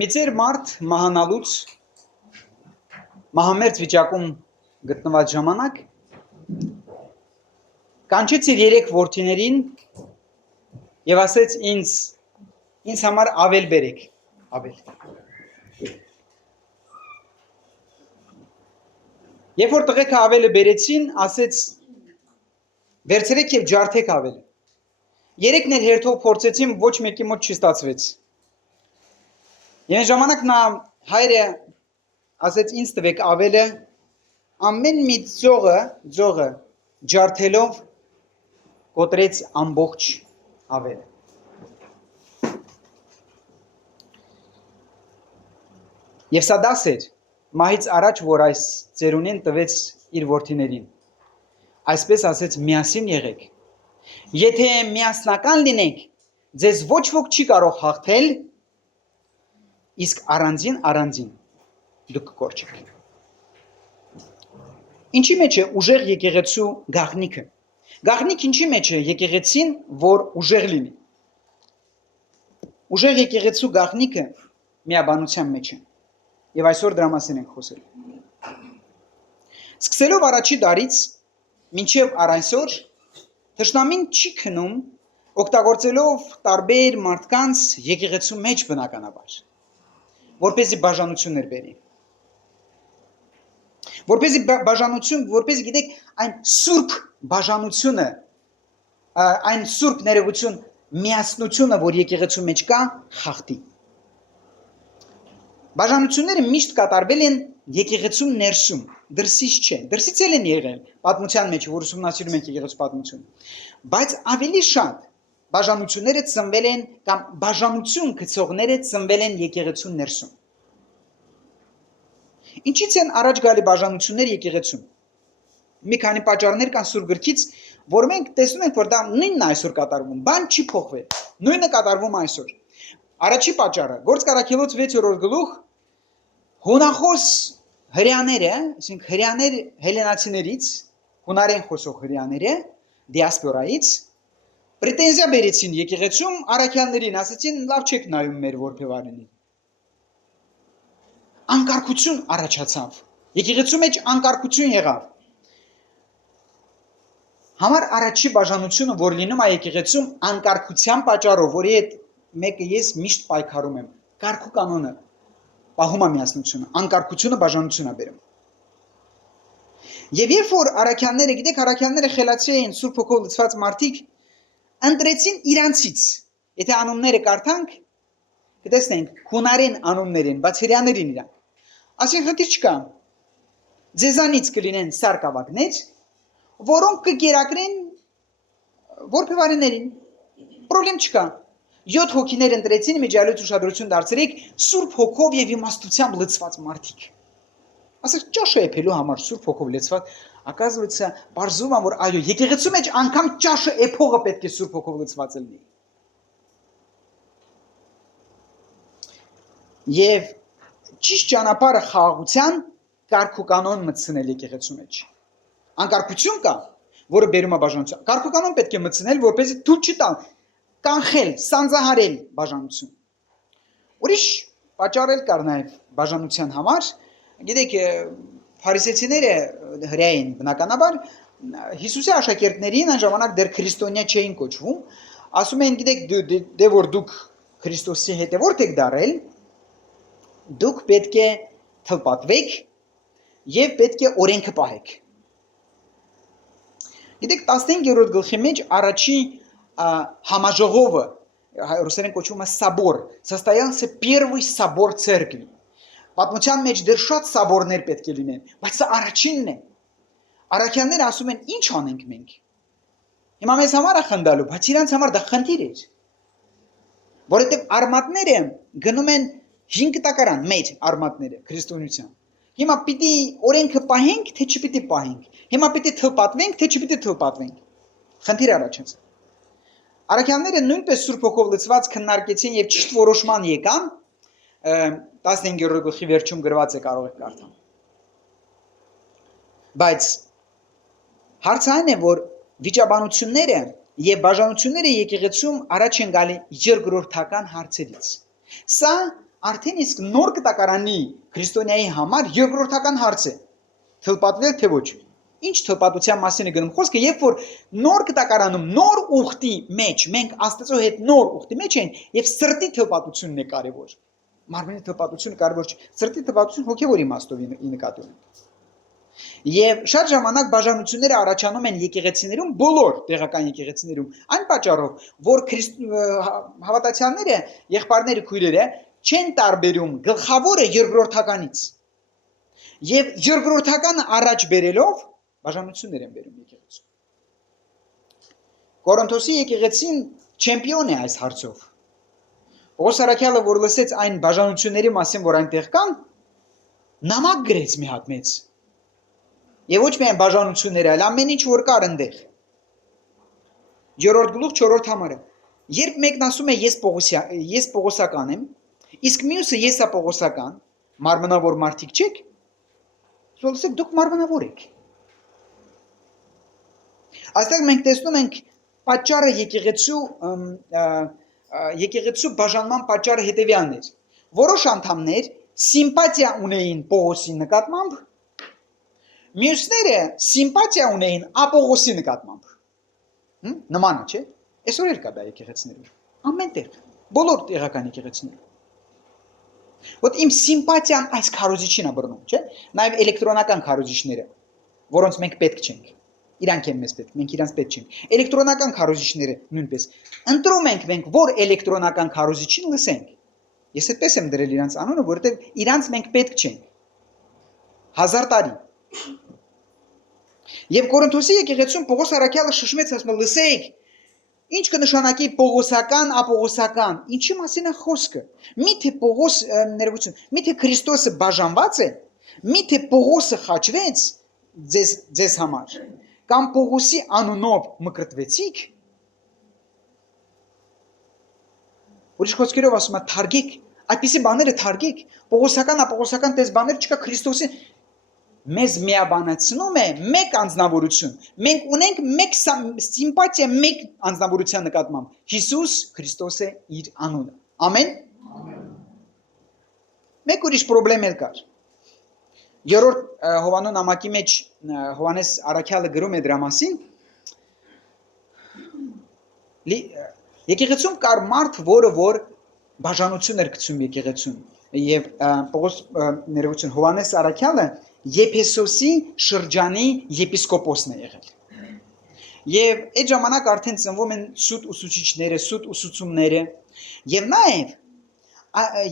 Միծեր մարդ մահանալուց մահամերձ վիճակում գտնված ժամանակ կանչեց իր երեք որդիներին եւ ասեց ինձ համար ավել բերեք, ավել։ Երբ որ տղեկը ավելը բերեցին, ասեց վերցրեք եւ ջարդեք ավելը։ Երեքն էլ հերթով փորձեցին, ոչ մեկի մոտ չստացվեց։ Եվ այն ժամանակ նա հայրը ասեց ինձ տվեք ավելը, ամեն մի ձողը ջարդելով կոտրեց ամբողջ ավելը։ Եվ սա դաս էր մահից առաջ, որ այս ծերունին տվեց իր որդիներին։ Այսպես ասեց միասին եղեք։ Եթե միասնական լինենք, ձեզ ոչ ոք չի կարող հաղթել, իսկ առանձին դուք կկորչեք։ Ինչի մեջ է ուժեղ եկեղեցու գաղտնիքը։ Գաղտնիք ինչի մեջ է եկեղեցին, որ ուժեղ լինի։ Ուժեղ եկեղեցու գաղտնիքը միաբանության մեջ է։ Եվ այսօր դրա մասին ենք խոսել։ Սկսելով առաջի դարից մինչև առայսօր թշնամին չի քնում օգտագործելով տարբեր մարդկանց եկեղեցու մեջ բնականաբար, որպեսզի բաժանություններ բերի։ Որպեսզի բաժանություն, որպեսզի գիտեք, այն սուրբ բաժանությունը, այն սուրբ ներողություն, միասնությունը, որ եկեղեցու մեջ կա, խախտի։ Բաժանությունները միշտ կատարվել են եկեղեցու ներսում, դրսից չէ, դրսից էլ են եղել պատմության մեջ, որ ուսումնասիրում ենք եկեղեցու պատմությունը, բայց ավելի շատ բաժանությունները ծնվել են կամ բաժանություն գծողները ծնվել են եկեղեցու ներսում։ Ինչից են առաջ գալի բաժանություններ եկեղեցում։ Մի քանի պատճառներ կան Սուրբ գրքից, որ մենք տեսնում ենք, որ դա նույնն է այսօր կատարվում, բան չի փոխվել, նույնը կատարվում այսօր։ Առաջի պատճառը, Գործք առաքելոց 6-րդ գլուխ, հունախոս հրեաները, այսինքն հրեաներ հելենացիներից, հունարեն խոսող հրեաները, դիասպորայից, պրետենզիա բերեցին եկեղեցում, առաքյալներին ասեցին, լավ չեք նայում մեր որբևարներին։ Անկարգություն առաջացավ։ Եկեղեցու մեջ անկարգություն եղավ։ Համար առաջի բաժանությունը, որ լինում է եկեղեցում անկարգության պատճառով, որի հետ մեկը ես միշտ պայքարում եմ, կարգ ու կանոնը պահում է միասնությունը, անկարգությունը բաժանություն է բերում։ Եվ երբ որ առաքյալները, գիտեք, առաքյալները խելացի էին, Սուրբ Հոգով լցված մարդիկ, ընտրեցին իրանցից։ Եթե անունները կարդանք, կտեսնենք, հունարեն անուններ են, բայց հրեաներին իրանք։ Ասեն խնդիր չկա։ Ձեզանից կլինեն սարկավակներ, որոնք կգերակրեն որբևարիներին։ Պրոբլեմ չկա։ 7 հոգիներ ընտրեցին, միջալույց ուշադրություն դարձրեք Սուրբ Հոգով եւ իմաստությամբ լցված մարդիկ։ Ասեք ճաշը էփելու համար Սուրբ Հոգով լցված, оказывается, բարձում է, որ այո, եկեղեցու մեջ անգամ ճաշը էփողը պետք է Սուրբ Հոգով լցված լինի։ Եվ ճիշտ ճանապարհը խաղաղության կարգ ու կանոն մտցնել եկեղեցու մեջ։ Անկարգություն կա, որը բերում է բաժանություն։ Կարգ ու կանոն պետք է մտցնել, որպեսզի թույլ չտալ կանխել, սանձահարել բաժանություն։ Ուրիշ պատճառ էլ կար նաև բաժանության համար։ Գիտեք, փարիսեցիները հրեային բնականաբար Հիսուսի աշակերտներին այն ժամանակ դեռ քրիստոնյա չէին կոչվում, ասում են, գիտեք, դե որ դուք Քրիստոսի հետևորդ եք դարել, դուք պետք է թլպատվեք եւ պետք է օրենքը պահեք։ Գիտեք, 15-րդ գլխի մեջ առաջի համաժողովը, ռուսերեն կոչվում է собор, состоялся первый собор церкви։ Պատմության մեջ դեռ շատ соборներ պետք է լինեն, բայց սա առաջինն է։ Առաքյալները ասում են, ինչ անենք մենք։ Հիմա մեզ համար է խնդալու, բայց իրանց համար դա խնդիր էր։ Որովհետեւ արմատները գնում են 5 տակարան մեր արմատները քրիստոնեության։ Հիմա պիտի օրենքը պահենք, թե չպիտի պահենք։ Հիմա պիտի թլպատվենք, թե չպիտի թլպատվենք։ Խնդիր առաջացավ։ Առաքյալները նույնպես Սուրբ Հոգով լցված քննարկեցին եւ ճիշտ որոշման եկան, 15-րդ գլխի վերջում գրված է, կարող եք կարդալ։ Բայց հարցը այն է, որ վիճաբանությունները եւ բաժանությունները եկեղեցում առաջ են գալի երկրորդական հարցերից։ Սա արդեն իսկ նոր կտակարանի քրիստոնյայի համար երկրորդական հարց է։ Թլպատվել թե ոչ։ Ինչ թլպատության մասին է գնում խոսքը, երբ որ նոր կտակարանում, նոր ուխտի մեջ, մենք Աստծո հետ նոր ուխտի մեջ ենք, եւ սրտի թլպատությունն է կարևոր։ Մարմնի թլպատությունը կարևոր չէ, սրտի թլպատությունը հոգևոր իմաստով նկատի ունենք։ Եվ շատ ժամանակ բաժանությունները առաջանում են եկեղեցիներում, բոլոր տեղական եկեղեցիներում, այն պատճառով, որ հավատացյալները, եղբայրները, քույրերը չեն տարբերում գլխավորը երկրորդականից։ Եվ երկրորդականը առաջ բերելով բաժանություններ են բերում եկեղեցում։ Կորինթոսի եկեղեցին չեմպիոն է այս հարցով։ Պողոս առաքյալը, որ լսեց այն բաժանությունների մասին, որ այնտեղ կան, նամակ գրեց մի հատ մեծ։ Եվ ոչ միայն բաժանությունները, այլ ամեն ինչ որ կար այնտեղ։ 3-րդ գլուխ 4-րդ համարը։ Երբ մեկն ասում է ես Պողոսական եմ, իսկ մյուսը եսա Պողոսական, մարմնավոր մարդիկ չեք, ասեք դուք մարմնավոր եք։ Այստեղ մենք տեսնում ենք պատճառը եկեղեցու բաժանման պատճառը հետևյալն էր։ Որոշ անդամներ սիմպաթիա ունեին Պողոսի նկատմամբ, մյուսները սիմպաթիա ունեին Ապողոսի նկատմամբ։ Նմանը, չէ՞։ Այսօր էլ կա դա եկեղեցիներում։ Ամենտեղ, բոլոր տեղական եկեղեցիներում։ Ոտ իմ սիմպաթիան այս քարոզիչին է բռնում, չէ՞։ Նաև էլեկտրոնական քարոզիչները, որոնց մենք պետք չենք։ Իրանք են մեզ պետք, մենք իրանց պետք չենք։ Էլեկտրոնական քարոզիչները նույնպես։ Ընտրում ենք մենք որ էլեկտրոնական քարոզիչին լսենք։ Ես այդպես եմ դրել իրանց անունը, որովհետև իրանց մենք պետք չենք։ 1000 տարի։ Եվ Կորինթոսի եկեղեցում Պողոս առաքյալը շշմեց, ասում է, լսեք, ինչ կնշանակի Պողոսական, Ապողոսական, ինչի մասին է խոսքը։ Միթե Պողոս ներողություն, միթե Քրիստոսը բաժանված է, միթե Պողոսը խաչվեց ձեզ համար, կամ Պողոսի անունով մկրտվեցիք։ Ուրիշ խոսքերով ասում է, թարգեք, այդպիսի բաները թարգեք, Պողոսական, Ապողոսական տես բաներ չկա, Քրիստոսի մեզ միաբանացնում է մեկ անձնավորություն։ Մենք ունենք մեկ սիմպաթիա մեկ անձնավորության նկատմամբ։ Հիսուս Քրիստոս է իր անունը։ Ամեն։ Մեկ ուրիշ խնդրեմ էլ կար։ 3-րդ Հովանու նամակի մեջ Հովանես առաքյալը գրում է դրա մասին։ Եկեղեցում կար մարդ, որը որ բաժանություն էր գցում եկեղեցուն։ Եվ Պողոս ներողություն Հովանես առաքյալը Եփեսոսի շրջանի եպիսկոպոսն է եղել։ Եվ այդ ժամանակ արդեն ծնվում են սուտ ուսուցիչները, սուտ ուսուցումները, եւ նաեւ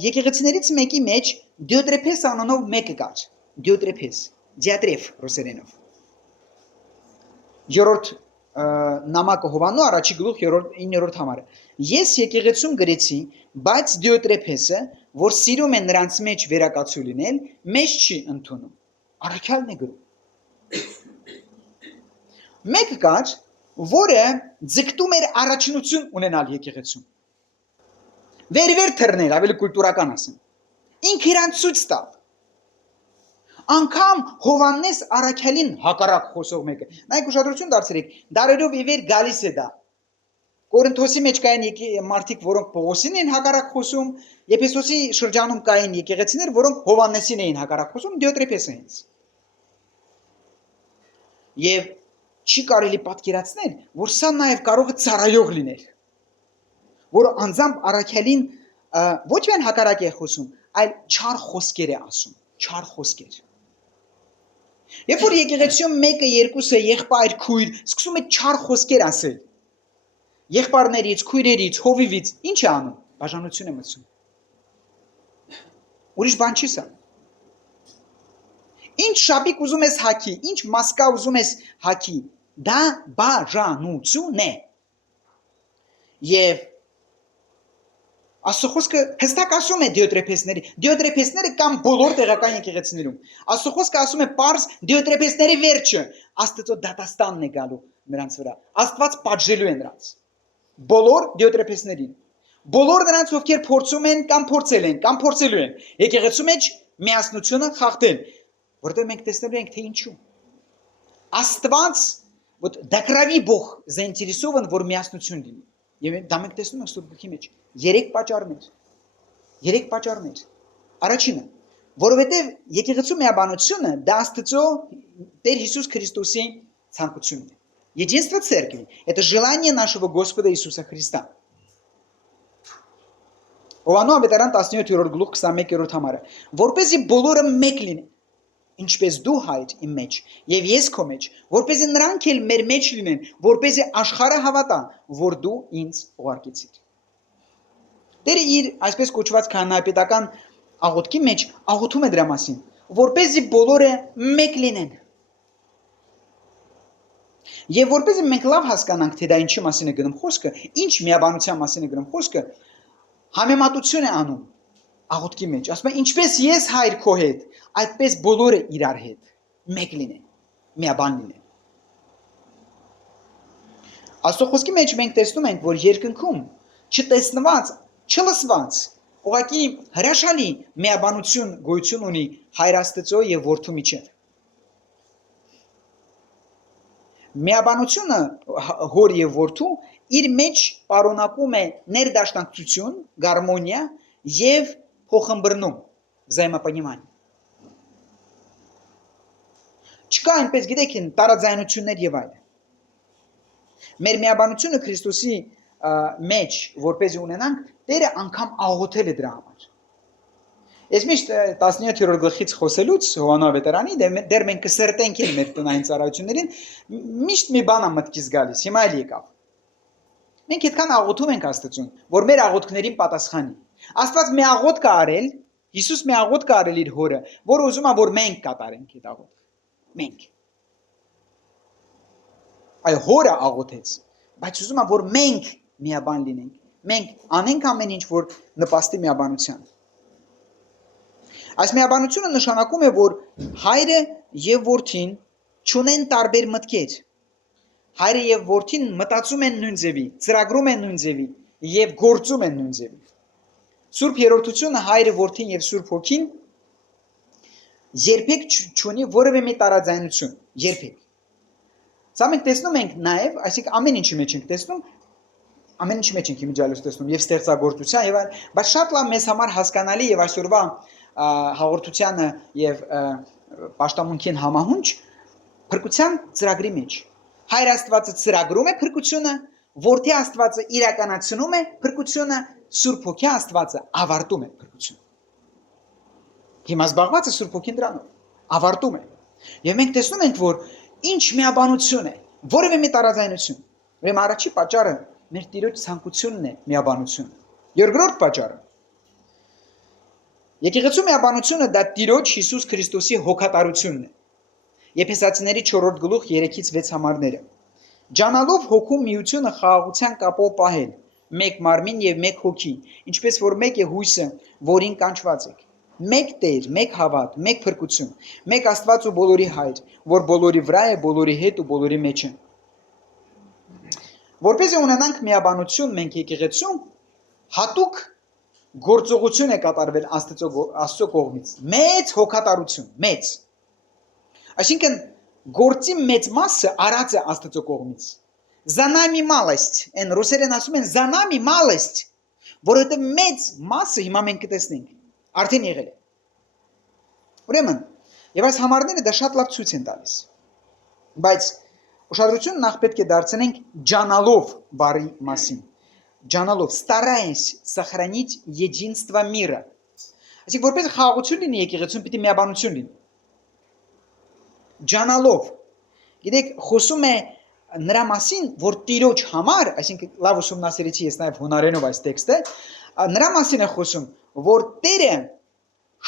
եկեղեցիներից մեկի մեջ Դիոտրեփես անունով մեկը կար։ Դիոտրեփես, Դիատրեֆ ռուսերենով։ 3-րդ նամակը Հովանու առաջի գլուխ 9-րդ համարը։ Ես եկեղեցում գրեցի, բայց Դիոտրեփեսը, որ սիրում է նրանց մեջ վերակացու լինել, մեզ չի ընդունում։ Առաքյալն է գրում։ Մեկը կար, որը ձգտում էր առաջնություն ունենալ եկեղեցում։ Վեր թռնել, ավելի կուլտուրական ասեմ։ Ինքը իրան ցույց տալ։ Անկամ Հովանես առաքյալին հակառակ խոսող մեկը։ Նայեք ուշադրություն դարձրեք, դարերով ի վեր գալիս է դա։ Կորինթոսի մեջ կային մարդիկ, որոնք Պողոսին էին հակառակ խոսում, Եփեսոսի շրջանում կային եկեղեցիներ, որոնք Հովանեսին էին հակառակ խոսում, Դիոտրեփեսը հենց։ Եվ չի կարելի պատկերացնել, որ սա նաև կարող է ծառայող լինել, որ անձամբ առաքյալին ոչ միայն հակառակ է խոսում, այլ չար խոսքեր է ասում, չար խոսքեր։ Երբ որ եկեղեցիում մեկը, երկուսը, եղբայր, քույր սկսում է չար խոսքեր ասել, եղբայրներից, քույրերից, հովիվից, ինչ է անում, բաժանություն է մտցում։ Ուրիշ բան չի սա։ Ինչ շապիկ ուզում ես հագի, ինչ մասկա ուզում ես հագի, դա բաժանություն է։ Եվ Աստծո խոսքը հստակ ասում է Դիոտրեփեսները կամ բոլոր տեղական եկեղեցիներում։ Աստծո խոսքը ասում է պարզ Դիոտրեփեսների վերջը, Աստծո դատաստանն է գալու նրանց վրա։ Աստված պատժելու է նրանց։ Բոլոր Դիոտրեփեսներին։ Բոլոր նրանց, ովքեր փորձում են կամ փորձել են կամ փորձելու են եկեղեցու մեջ միասնությունը խախտել, որտեղ մենք տեսնելու ենք թե ինչու։ Աստված вот դակրավի Бог заинтересован, որ միասնություն լինի։ Եվ դա մենք տեսնում ենք Սուրբ Գրքի մեջ։ 3 պատճառներ։ Առաջինը, որովհետև եկեղեցու միաբանությունը դա Աստծո Տեր Հիսուս Քրիստոսի ցանկությունն է. Единство церкви – это желание нашего Господа Иисуса Христа. Հովաննու ավետարան 17-րդ գլուխ 21-րդ համարը. Որպեսզի բոլորը մեկ լինեն, ինչպես դու հայր իմ մեջ եւ ես քո մեջ, որպեսզի նրանք էլ մեր մեջ լինեն, որպեսզի աշխարհը հավատա, որ դու ինձ ուղարկեցիր։ Տերը իր այսպես կոչված քահանայապետական աղոթքի մեջ աղոթում է դրա մասին, որպեսզի բոլորը մեկ լինեն։ Եվ որպեսզի մենք լավ հասկանանք, թե դա ինչի մասին է գնում խոսքը, ինչ միաբանության մասին է գնում խոսքը, համեմատություն է անում աղոթքի մեջ, ասում է ինչպես ես հայր քո հետ, այդպես բոլորը իրար հետ մեկ լինեն, միաբան լինեն։ Աստծո խոսքի մեջ մենք տեսնում ենք, որ երկնքում չտեսնված, չլսված, ուղղակի հրաշալի միաբանություն գոյություն ունի Հայր Աստծո եւ Որդու միջեւ։ Միաբանությունը հոր եւ որդու իր մեջ պարունակում է ներդաշնակցություն, գարմոնիա եւ փոխըմբռնում, взаимопонимание։ Չկա այնպես գիտեք են տարաձայնություններ եւ այլն։ Մեր միաբանությունը Քրիստոսի մեջ որպեսզի ունենանք, Տերը անգամ աղոթել է դրա համար։ Ես միշտ 17-րդ գլխից խոսելուց Հովաննու ավետարանի դեռ մենք կսրտենք էլ մեր տնային ծառայություններին, միշտ մի բան է մտքից գալիս, հիմա էլ եկավ։ Մենք այդքան աղոթում ենք Աստծուն, որ մեր աղոթքներին պատասխանի։ Աստված մի աղոթք է արել, Հիսուս մի աղոթք է արել իր հորը, որ ուզում է որ մենք կատարենք այդ աղոթքը։ Մենք։ Այ հորը աղոթեց, բայց ուզում է որ մենք միաբան լինենք։ Մենք անենք ամեն ինչ, որ նպաստի միաբանության։ Այս միաբանությունը նշանակում է, որ հայրը եւ որդին չունեն տարբեր մտքեր։ Հայրը եւ որդին մտածում են նույն ձևի, ծրագրում են նույն ձևի եւ գործում են նույն ձևի։ Սուրբ Երրորդությունը հայրը, որդին եւ Սուրբ Հոգին երբեք չունի որևէ մի տարաձայնություն, երբեք։ Սա մենք տեսնում ենք նաեւ, այսինքն ամեն ինչի մեջ ենք տեսնում, ամեն ինչի մեջ ենք իմիջիալոս տեսնում եւ ստեղծագործության եւ այլ, բայց շատ լավ մեզ համար հասկանալի եւ այսօրվա հաղորդությանը եւ պաշտամունքին համահունչ փրկության ծրագրի մեջ Հայր Աստվածը ծրագրում է փրկությունը, Որդի Աստվածը իրականացնում է փրկությունը, Սուրբ Հոգի Աստվածը ավարտում է փրկությունը։ Հիմա զբաղված է Սուրբ Հոգին դրանով, ավարտում է։ Եվ մենք տեսնում ենք, որ ինչ միաբանություն է, որևէ մի տարաձայնություն։ Ուրեմն առաջի պատճառը մեր Տիրոջ ցանկությունն է միաբանությունը։ Երկրորդ պատճառը Եկեղեցու միաբանությունը դա Տիրոջ Հիսուս Քրիստոսի հոգատարությունն է։ Եփեսացիների 4-րդ գլուխ 3-ից 6 համարները։ Ջանալով հոգու միությունը խաղաղության կապով պահել, մեկ մարմին եւ մեկ հոգի, ինչպես որ մեկ է հույսը, որին կանչված եք։ Մեկ Տեր, մեկ հավատ, մեկ փրկություն, մեկ Աստված ու բոլորի Հայր, որ բոլորի վրա է, բոլորի հետ ու բոլորի մեջ է։ Որպես ունենանք միաբանություն մենք եկեղեցում, հատուկ գործողություն է կատարվել Աստծո կողմից։ Մեծ հոգատարություն, մեծ։ Այսինքն գործի մեծ մասը արած է Աստծո կողմից։ За нами малость, են ռուսերեն ասում են за нами малость, որովհետև մեծ մասը հիմա մենք կտեսնենք, արդեն եղել է։ Ուրեմն, եւ այս համարները դա շատ լավ ցույց են տալիս։ Բայց ուշադրություն նախ պետք է դարձնենք ջանալով բարի մասին։ Ջանալով, стараясь сохранить единство мира։ Այսինքն որպես խաղաղություն լինի եկեղեցում, պիտի միաբանություն լինի։ Ջանալով, գիտեք, խոսում է նրա մասին, որ Տիրոջ համար, այսինքն լավ ուսումնասիրեցի ես նաև հունարենով այս տեքստը, նրա մասին է խոսում, որ Տերը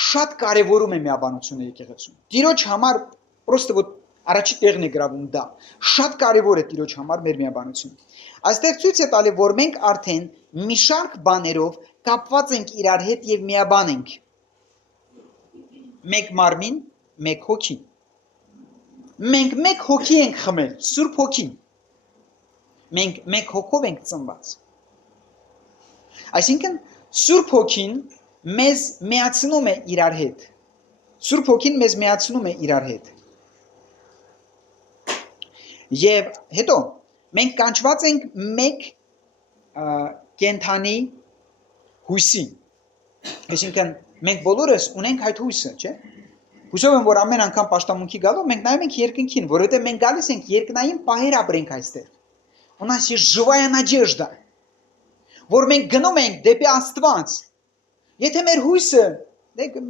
շատ կարևորում է միաբանությունը եկեղեցում։ Տիրոջ համար պրոստը որ առաջի տեղն է գրավում դա։ Շատ կարևոր է Տիրոջ համար մեր միաբանությունը։ Այստեղ ցույց է տալի, որ մենք արդեն մի շարք բաներով կապված ենք իրար հետ եւ միաբան ենք։ Մեկ մարմին, մեկ հոգի։ Մենք մեկ հոգի ենք խմել, Սուրբ Հոգին։ Մենք մեկ հոգով ենք ծնված։ Այսինքն Սուրբ Հոգին մեզ միացնում է իրար հետ։ Սուրբ Հոգին մեզ միացնում է իրար հետ։ Եվ հետո մենք կանչված ենք մեկ կենթանի հույսի։ Այսինքն Մենք բոլորս ունենք այդ հույսը, չէ՞։ Հուսով եմ, որ ամեն անգամ պաշտամունքի գալով մենք նայում ենք երկնքին, որովհետև մենք գալիս ենք երկնային պահեր ապրենք այստեղ։ У нас есть живая надежда, որ մենք գնում ենք դեպի Աստված։ Եթե մեր հույսը,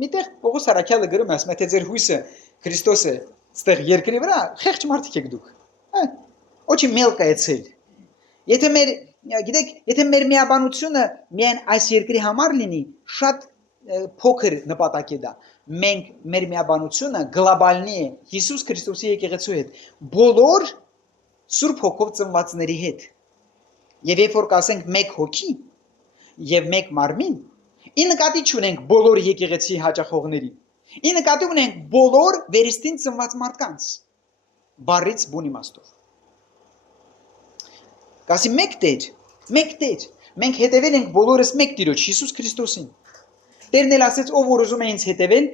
միտեղ Պողոս Արաքյալը գրում է, ասում է, թե ձեր հույսը Քրիստոս է, ստեղ երկրի վրա, խեղճ մարդիկ եք դուք։ Очень мелкая цель։ Եթե մեր, գիտեք, եթե մեր միաբանությունը միայն այս երկրի համար լինի, շատ փոքր նպատակ է դա։ Մենք մեր միաբանությունը գլոբալնի է Հիսուս Քրիստոսի եկեղեցու հետ, բոլոր Սուրբ Հոգով ծնվածների հետ։ Եվ երբ որ կասենք մեկ հոգի եւ մեկ մարմին, ի նկատի չունենք բոլոր եկեղեցի հաճախողների։ Ի նկատի ունենք բոլոր վերստին ծնված մարդկանց։ Բառից բուն իմաստով։ Կասի մեկ Տեր, մեկ Տեր։ Մենք հետևել ենք բոլորս մեկ Տիրոջ Հիսուս Քրիստոսին։ Տերն էլ ասեց, ով որ ուզում է ինձ հետևել,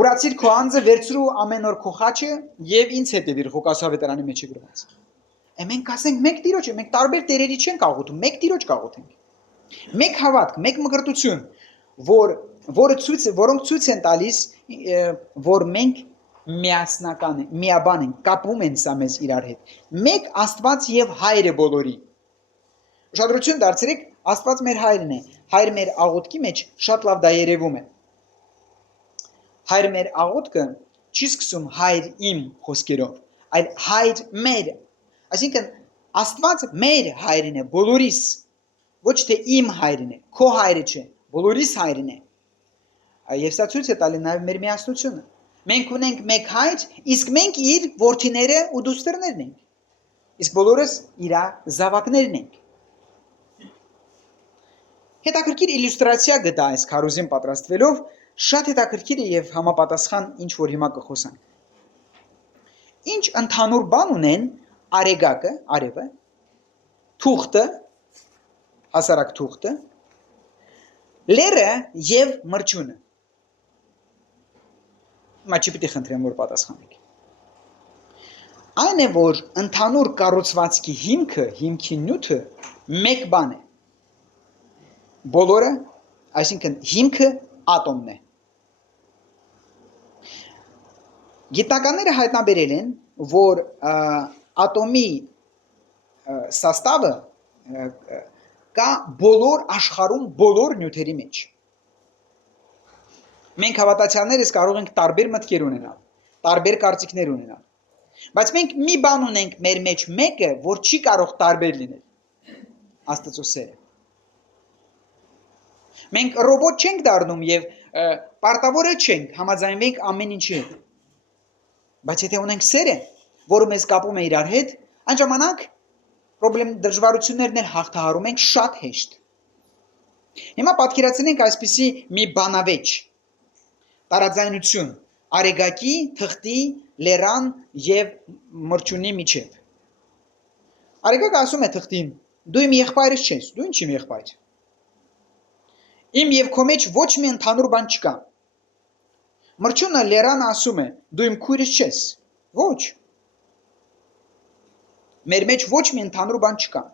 ուրացիր քո անձը, վերցրու ամեն օր քո խաչը եւ ինձ հետևիր, Ղուկաս ավետարանի մեջ է գրված։ Մենք ասենք մեկ Տիրոջ, մենք տարբեր տերերի չենք աղոթում, մեկ Տիրոջ կաղոթենք։ Մեկ հավատք, մեկ մկրտություն, որոնք ցույց են տալիս, որ մենք միասնական ենք, միաբան ենք, կապում են սա մեզ իրար հետ։ Մեկ Աստված եւ Հայր է բոլորի։ Ուշադրություն դարձրեք, Աստված մեր Հայրն է։ Հայր մեր աղոթքի մեջ շատ լավ դա երևում է։ Հայր մեր աղոթքը չի սկսում Հայր իմ խոսքերով, այլ Հայր մեր։ Այսինքն Աստված մեր Հայրն է, բոլորիս, ոչ թե իմ Հայրն է, քո Հայրը չէ, բոլորիս Հայրն է։ Եվ սա ցույց է տալի նաև մեր միասնությունը։ Մենք ունենք մեկ Հայր, իսկ մենք իր որդիները ու դուստերներն ենք։ Իսկ բոլորս իր զավակներն ենք։ Հետաքրքիր իլյուստրացիա գտա այս քարոզին պատրաստվելով, շատ հետաքրքիր է եւ համապատասխան ինչ որ հիմա կխոսանք։ Ինչ ընդհանուր բան ունեն արեգակը, արևը, թուղթը, հասարակ թուղթը, լերը եւ մրջյունը։ Հիմա չպիտի խնդրեմ, որ պատասխանեք։ Այն է, որ ընդհանուր կառուցվածքի հիմքը, հիմքի նյութը մեկ բան է։ Բոլորը, այսինքն հիմքը ատոմն է։ Գիտնականները հայտնաբերել են, որ ատոմի սաստավը կա բոլոր աշխարհում բոլոր նյութերի մեջ։ Մենք հավատացյալներս կարող ենք տարբեր մտքեր ունենալ, տարբեր կարծիքներ ունենալ, բայց մենք մի բան ունենք մեր մեջ մեկը, որ չի կարող տարբեր լինել։ Աստծո սերը։ Մենք ռոբոտ չենք դառնում եւ պարտավորը չենք համաձայնվենք ամեն ինչի հետ։ Բայց եթե ունենք սերը, որը մեզ կապում է իրար հետ, այն ժամանակ դժվարություններն էլ հաղթահարում ենք շատ հեշտ։ Հիմա պատկերացնենք այսպիսի մի բանավեճ, տարաձայնություն, արեգակի, թղթի, լերան եւ մրջյունի միջեւ։ Արեգակը ասում է թղթին. դու իմ եղբայրս չես, դու ինչ իմ եղբայր։ Իմ եւ քո մեջ ոչ մի ընդհանուր բան չկա։ Մրջյունը լերանը ասում է. դու իմ քույրս չես։ Ոչ։ Մեր մեջ ոչ մի ընդհանուր բան չկա։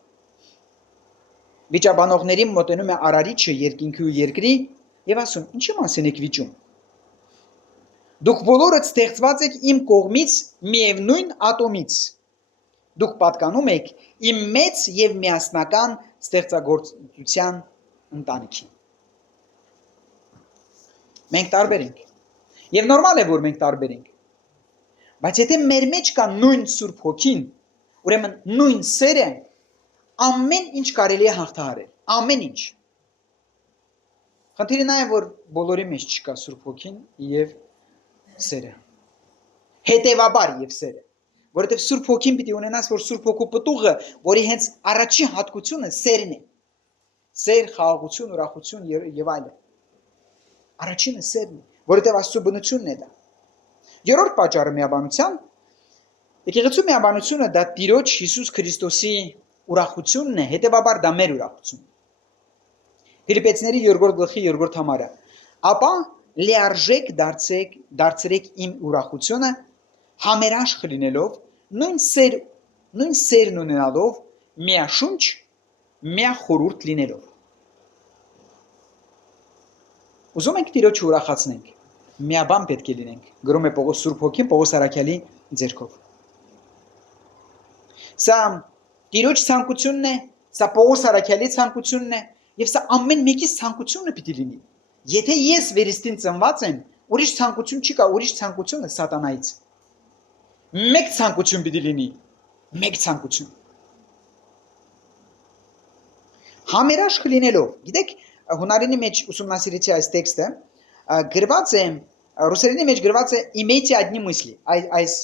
Վիճաբանողներին մոտենում է Արարիչը երկինքի ու երկրի եւ ասում. ինչի մասին եք վիճում։ Դուք բոլորդ ստեղծված եք իմ կողմից միևնույն ատոմից։ Դուք պատկանում եք իմ մեծ եւ միասնական ստեղծագործության ընտանիքին։ Մենք տարբեր ենք։ Եվ նորմալ է, որ մենք տարբեր ենք։ Բայց եթե մեր մեջ կա նույն Սուրբ Հոգին, ուրեմն նույն սերը, ամեն ինչ կարելի է հաղթահարել, ամեն ինչ։ Խնդիրը նա է, որ բոլորի մեջ չկա Սուրբ Հոգին եւ սերը։ Հետևաբար եւ սերը, որովհետեւ Սուրբ Հոգին պիտի ունենաս, որ Սուրբ Հոգու պտուղը, որի հենց առաջին հատկությունը սերն է։ Սեր, խաղաղություն, ուրախություն եւ այլն։ Առաջինը սերն է, որովհետեւ Աստծո բնությունն է դա։ Երրորդ պատճառը միաբանության, եկեղեցու միաբանությունը դա Տիրոջ Հիսուս Քրիստոսի ուրախությունն է, հետևաբար դա մեր ուրախությունն է։ Ֆիլիպեցիների 2-րդ համարը։ Ապա լիարժեք դարձրեք իմ ուրախությունը, համերաշխ լինելով, նույն սերն ունենալով, միաշունչ, միախորհուրդ լինելով։ Ուզում ենք Տիրոջը ուրախացնենք։ Միաբան պետք է լինենք։ Գրում է Պողոս Սուրբ Հոգին Պողոս Արաքյալի ձեռքով։ Սա Տիրոջ ցանկությունն է, սա Պողոս Արաքյալի ցանկությունն է, եւ սա ամեն մեկի ցանկությունը պիտի լինի։ Եթե ես վերստին ծնված եմ, ուրիշ ցանկություն չի կա, ուրիշ ցանկությունը սատանայից։ Մեկ ցանկություն պիտի լինի, մեկ ցանկություն։ Համերաշխ լինելով, գիտեք, հունարենի մեջ ուսումնասիրեցի այս տեքստը, գրված է, ռուսերենի մեջ գրված է «Имейте одни мысли», այս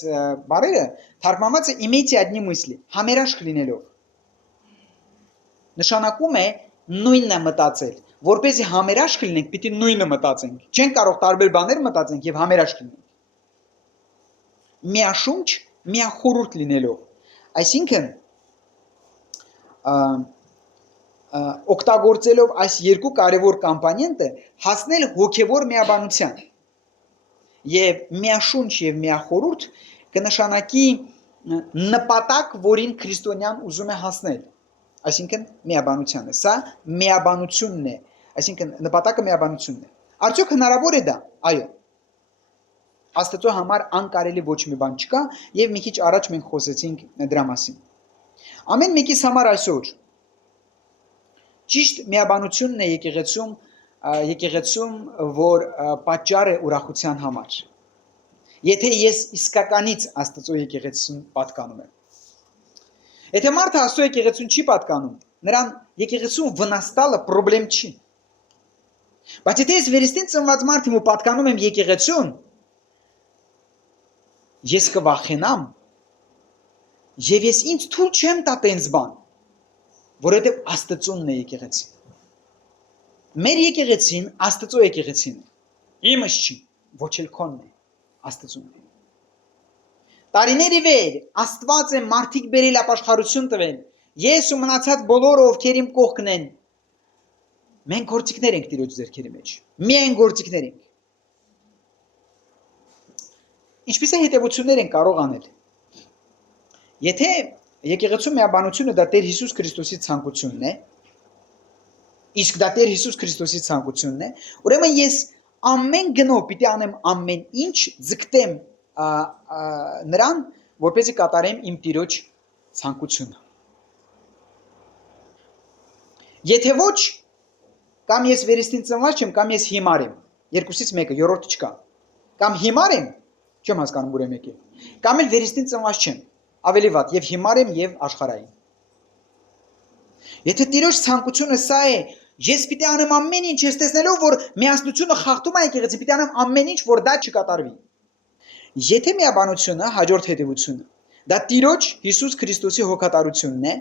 բառերը թարգմանված է «Имейте одни мысли», համերաշխ լինելով։ Նշանակում է նույնը մտածել, որպեսզի համերաշխ լինենք, պիտի նույնը մտածենք։ Չենք կարող տարբեր բաներ մտածենք եւ համերաշխ լինենք։ Միաշունչ, միախորհուրդ լինելով, այսինքն օգտագործելով այս երկու կարևոր կոմպոնենտը հասնել հոգևոր միաբանության եւ միաշունչ եւ միախորհուրդ կնշանակի նպատակ, որին քրիստոնյան ուզում է հասնել, այսինքն միաբանությանը։ Սա միաբանությունն է, այսինքն նպատակը միաբանությունն է։ Արդյոք հնարավոր է դա։ Այո։ Աստծո համար անկարելի ոչ մի բան չկա եւ մի քիչ առաջ մենք խոսեցինք դրա մասին։ Ամեն մեկիս համար այսօր ճիշտ միաբանությունն է եկեղեցում, որ պատճառ է ուրախության համար։ Եթե ես իսկականից Աստծո եկեղեցուն պատկանում եմ։ Եթե մարդը Աստծո եկեղեցուն չի պատկանում, նրան եկեղեցուն վնաս տալը խնդրեմ չի։ Բայց եթե ես վերստին ծնված մարդ եմ ու պատկանում եմ եկեղեցուն, ես կվախենամ եւ ես ինձ թույլ չեմ տա տենց բան, որովհետեւ Աստծունն է եկեղեցին։ Մեր եկեղեցին Աստծո եկեղեցին է։ Իմս չի, ոչ էլ քոնն է, Աստծունն է։ Տարիների վեր Աստված է մարդիկ բերել ապաշխարություն տվել։ Ես ու մնացած բոլորը, ովքեր իմ կողքն են, մենք գործիքներ ենք Տիրոջ ձեռքերի մեջ։ Միայն գործիքներ ենք։ Ինչպես է հետևություններ են կարող անել։ Եթե եկեղեցու միաբանությունը դա Տեր Հիսուս Քրիստոսի ցանկությունն է, իսկ դա Տեր Հիսուս Քրիստոսի ցանկությունն է, ուրեմն ես ամեն գնով պիտի անեմ ամեն ինչ, ձգտեմ նրան, որպեսզի կատարեմ իմ Տիրոջ ցանկությունը։ Եթե ոչ, կամ ես վերստին ծնված չեմ, կամ ես հիմար եմ, երկուսից մեկը, երրորդը չկա։ Կամ հիմար եմ, չեմ հասկանում ուր եմ եկել, կամ էլ վերստին ծնված չեմ, ավելի վատ, եւ հիմար եմ եւ աշխարհային։ Եթե Տիրոջ ցանկությունը սա է, ես պիտի անեմ ամեն ինչ, ես տեսնելով, որ միասնությունը խախտում է եկեղեցին, պիտի անեմ ամեն ինչ, որ դա չկատարվի։ Եթե միաբանությունը հաջորդ հետևությունը, դա Տիրոջ Հիսուս Քրիստոսի հոգատարությունն է,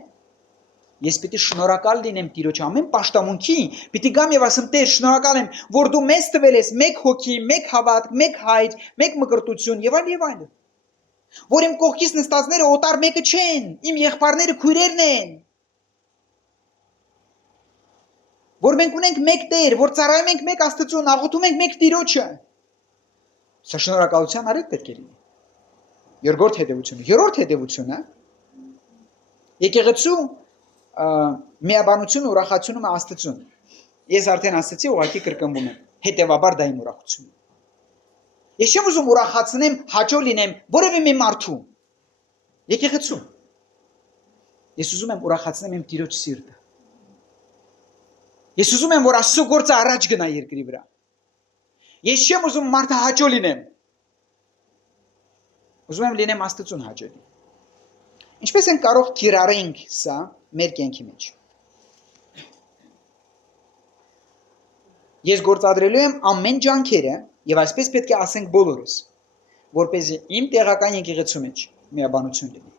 ես պիտի շնորհակալ լինեմ Տիրոջ ամեն պաշտամունքի, պիտի գամ եւ ասեմ Տեր, շնորհակալ եմ, որ դու մեզ տվել ես մեկ հոգի, մեկ հավատք, մեկ հայր, մեկ մկրտություն եւ այլ։ Որ իմ կողքից նստածները օտար մեկը չեն, իմ եղբայրները քույրերն են։ Որ մենք ունենք մեկ Տեր, որ ծառայում ենք մեկ Աստծուն, աղոթում ենք մեկ Տիրոջը։ Սա շնորհակալության առիթ պետք է լինի։ Երրորդ հետևությունը եկեղեցու միաբանությունը ուրախացնում է Աստծուն։ Ես արդեն ասացի, ուղղակի կրկնվում եմ, հետևաբար դա իմ ուրախությունն է։ Ես չեմ ուզում ուրախացնեմ, հաճո լինեմ որևէ մի մարդու։ Եկեղեցու։ Ես ուզում եմ ուրախացնեմ իմ Տիրոջ սիրտը։ Ես ուզում եմ, որ Աստծո գործը առաջ գնա երկրի վրա։ Ես չեմ ուզում մարդը հաճո լինեմ։ Ուզում եմ լինեմ Աստծուն հաճելի։ Ինչպես են կարող կիրառենք սա մեր կյանքի մեջ։ Ես գործադրելու եմ ամեն ջանքերը եւ այսպես պետք է ասենք բոլորս, որպեսզի իմ տեղական եկեղեցու մեջ միաբանություն լինի։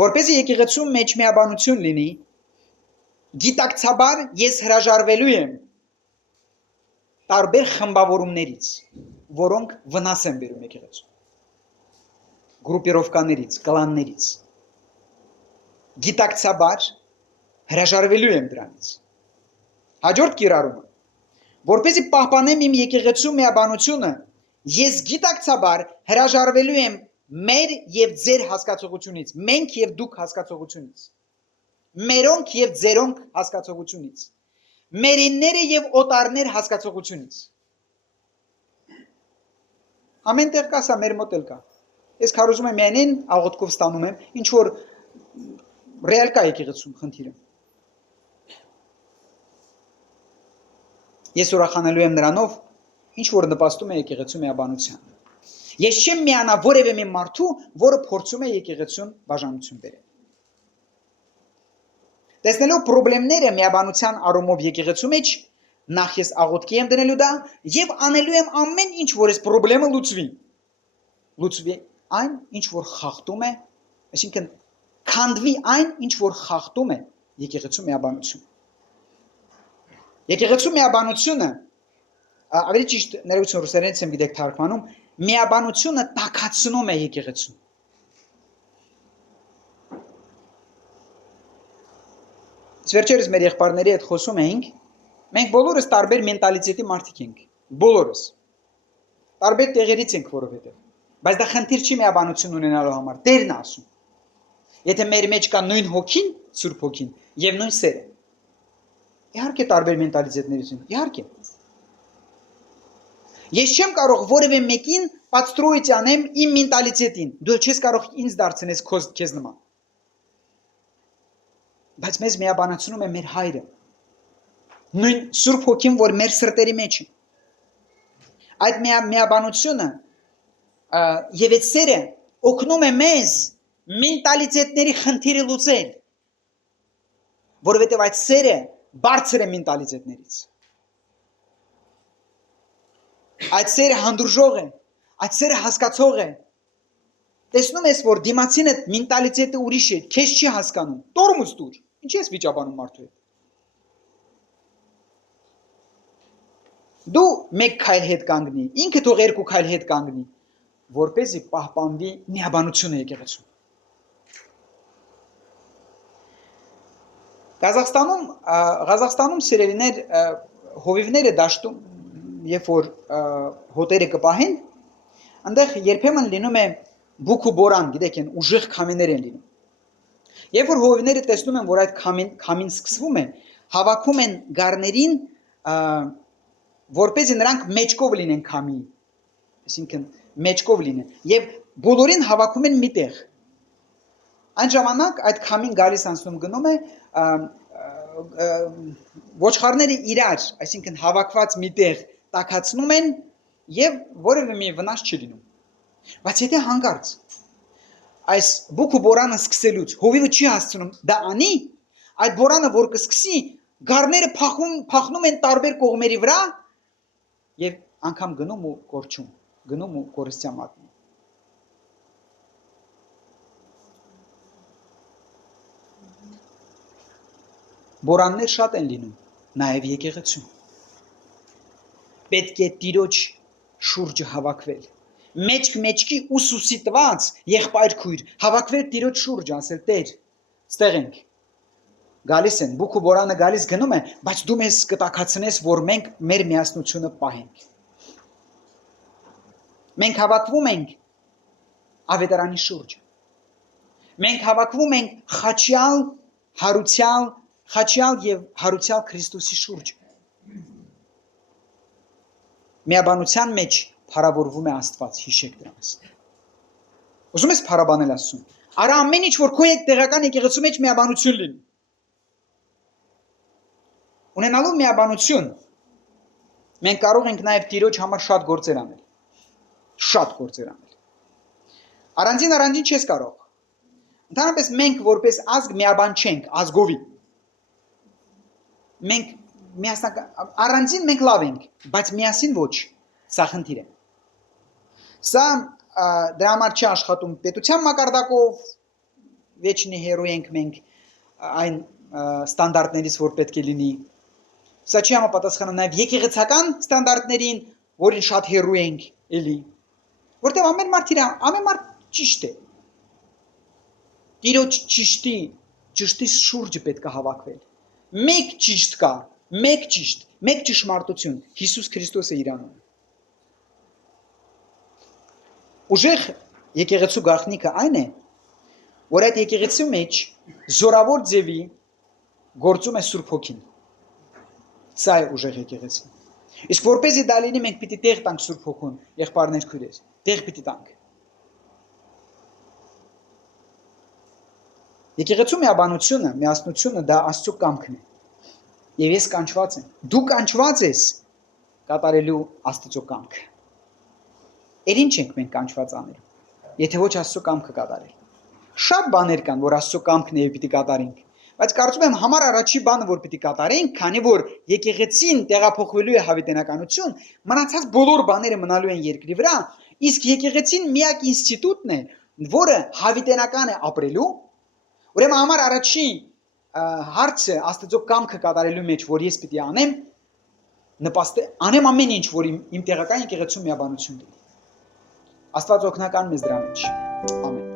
Որպեսզի եկեղեցու մեջ միաբանություն լինի, գիտակցաբար ես հրաժարվելու եմ տարբեր խմբավորումներից, որոնք վնաս են բերում եկեղեցու։ Գրուպիրովկաներից, կլաններից։ Գիտակցաբար հրաժարվելու եմ դրանից։ Հաջորդ կիրառումը, որպեսզի պահպանեմ իմ եկեղեցու միաբանությունը, ես գիտակցաբար հրաժարվելու եմ մեր եւ ձեր հասկացողությունից, մենք եւ դուք հասկացողությունից, մերոնք եւ ձերոնք հասկացողությունից, մերինները եւ օտարներ հասկացողությունից։ Ամեն տեղ կա, սա մեր մոտ էլ կա։ Ես քարոզում եմ միայն աղոթքով ստանում եմ, ինչ որ ռեալ կա եկեղեցում խնդիրը։ Ես ուրախանալու եմ նրանով, ինչ որ նպաստում է եկեղեցու միաբանության։ Ես չեմ միանա որևէ մի մարդու, որը փորձում է եկեղեցուն բաժանություն բերել։ Տեսնելով խնդիրները միաբանության առումով եկեղեցու մեջ, նախ ես աղոթքի եմ դնելու դա եւ անելու եմ ամեն ինչ, որ այս խնդիրը լուծվի։ Լուծվի այն, ինչ որ խախտում է, այսինքն քանդվի այն, ինչ որ խախտում է եկեղեցու միաբանությունը։ Եկեղեցու միաբանությունը, ավելի ճիշտ ներողություն ռուսերենից եմ գիտեք թարգմանում, միաբանությունը տաքացնում է եկեղեցուն։ Վերջերս մեր եղբայրների հետ խոսում էինք, մենք բոլորս տարբեր մենտալիտետի մարդիկ ենք, բոլորս։ Տարբեր տեղերից ենք որովհետև, բայց դա խնդիր չի միաբանություն ունենալու համար, Տերն է ասում։ Եթե մեր մեջ կա նույն հոգին, Սուրբ հոգին, եւ նույն սերը։ Իհարկե տարբեր մենտալիտետներից են, իհարկե։ Ես չեմ կարող որևէ մեկին պատստրոյից անեմ իմ մենտալիտետին, դու չես կարող ինձ դարձնես քեզ նման։ Բայց մեզ միաբանացնում է մեր հայրը։ Նույն Սուրբ հոգին, որ մեր սրտերի մեջ է։ Այդ միաբանությունը եւ այդ սերը օգնում է մեզ մենտալիտետների խնդիրը լուծել, որովհետեւ այդ սերը բարձր է մենտալիտետներից։ Այդ սերը հանդուրժող է, այդ սերը հասկացող է։ Տեսնում ես, որ դիմացինը մենտալիտետը ուրիշ է, քեզ չի հասկանում։ Տորմուս դուր։ Ինչ ես վիճաբանում մարդու հետ։ Դու մեկ քայլ հետ կանգնի, ինքը թող երկու քայլ հետ կանգնի, որպեսզի պահպանվի միաբանությունը եկեղեցում։ Ղազախստանում սիրելիներ հովիվները դաշտում, երբ որ հոտերը կպահեն, այնտեղ երբեմն լինում է բուք ու բորան, գիտեք, են ուժեղ քամիներ են լինում։ Երբ որ հովիվները տեսնում են, որ այդ քամին սկսվում է, հավաքում են գառներին, որպեսզի նրանք մեջկով լինեն քամիի, այսինքն մեջկով լինեն, եւ բոլորին հավաքում են միտեղ։ Այն ժամանակ այդ քամին գալիս անցնում գնում է, ոչխարները իրար, այսինքն հավաքված միտեղ տաքացնում են եւ որևէ մի վնաս չի լինում։ Բայց եթե հանկարծ այս բուք ու բորանը սկսելուց հովիվը չի հասցնում դա անի, այդ բորանը որ կսկսի, գառները փախնում են տարբեր կողմերի վրա եւ անգամ գնում ու կորչում, գնում ու կորստյա մատնում։ Բորաններ շատ են լինում, նաև եկեղեցում։ Պետք է Տիրոջ շուրջը հավաքվել։ Մեջքի ուսուսի տված եղբայր քույր հավաքվել Տիրոջ շուրջը, ասել Տեր, ստեղ ենք։ Գալիս են, բուք ու բորանը գալիս գնում է, բայց դու մեզ կտաքացնես, որ մենք մեր միասնությունը պահենք։ Մենք հավաքվում ենք ավետարանի շուրջը։ Մենք հավաքվում ենք խաչյալ եւ հարուցյալ Քրիստոսի շուրջ։ Միաբանության մեջ փառավորվում է Աստված, հիշեք դրանց։ Ուզում ես փառաբանել Աստծուն։ Արա ամեն ինչ, որ քո տեղական եկեղեցու մեջ միաբանություն լինի։ Ունենալու միաբանություն, մենք կարող ենք նաեւ Տիրոջ համար շատ գործեր անել։ Շատ գործեր անել։ Առանձին չես կարող։ Ընդհանրապես մենք որպես ազգ միաբան չենք, ազգովի։ Մենք առանձին մենք լավ ենք, բայց միասին ոչ, սա խնդիր է։ Սա դրա համար չի աշխատում պետության մակարդակով, վեճնի հերոյ ենք մենք այն ստանդարտներից, որ պետք է լինի։ Սա չի համապատասխանում նաև եկեղեցական ստանդարտներին, որին շատ հերոյ ենք էլի։ Որտեղ ամեն մարդ ճիշտ է։ Տիրոջ ճշտի շուրջը պետք է հավաքվել։ Մեկ ճիշտ կա, մեկ ճշմարտություն, Հիսուս Քրիստոսը իր անունը։ Ուժեղ եկեղեցու գաղտնիքը այն է, որ այդ եկեղեցու մեջ զորավոր ձևի գործում է Սուրբ Հոգին։ Սա է ուժեղ եկեղեցին։ Իսկ որպեսզի դա լինի, մենք պիտի տեղ տանք Սուրբ Հոգուն, եղբայրներ քույրեր, տեղ պիտի տանք։ Եկեղեցու միաբանությունը, միասնությունը դա Աստծո կամքն է։ Եվ ես կանչված եմ։ Դու կանչված ես կատարելու Աստծո կամքը։ Ինչ ենք մենք կանչված անել, եթե ոչ Աստծո կամքը կատարել։ Շատ բաներ կան, որ Աստծո կամքն է եւ պիտի կատարենք, բայց կարծում եմ համար առաջի բանը, որ պիտի կատարենք, քանի որ եկեղեցին տեղափոխվելու է հավիտենականություն, մնացած բոլոր բաները մնալու են երկրի վրա, իսկ եկեղեցին միակ ինստիտուտն է, որը հավիտենական է ապրելու, ուրեմն համար առաջի հարցը Աստծո կամքը կատարելու մեջ, որ ես պիտի անեմ, անեմ ամեն ինչ, որ իմ տեղական եկեղեցու միաբանություն լինի։ Աստված օգնական մեզ դրա մեջ։ Ամեն։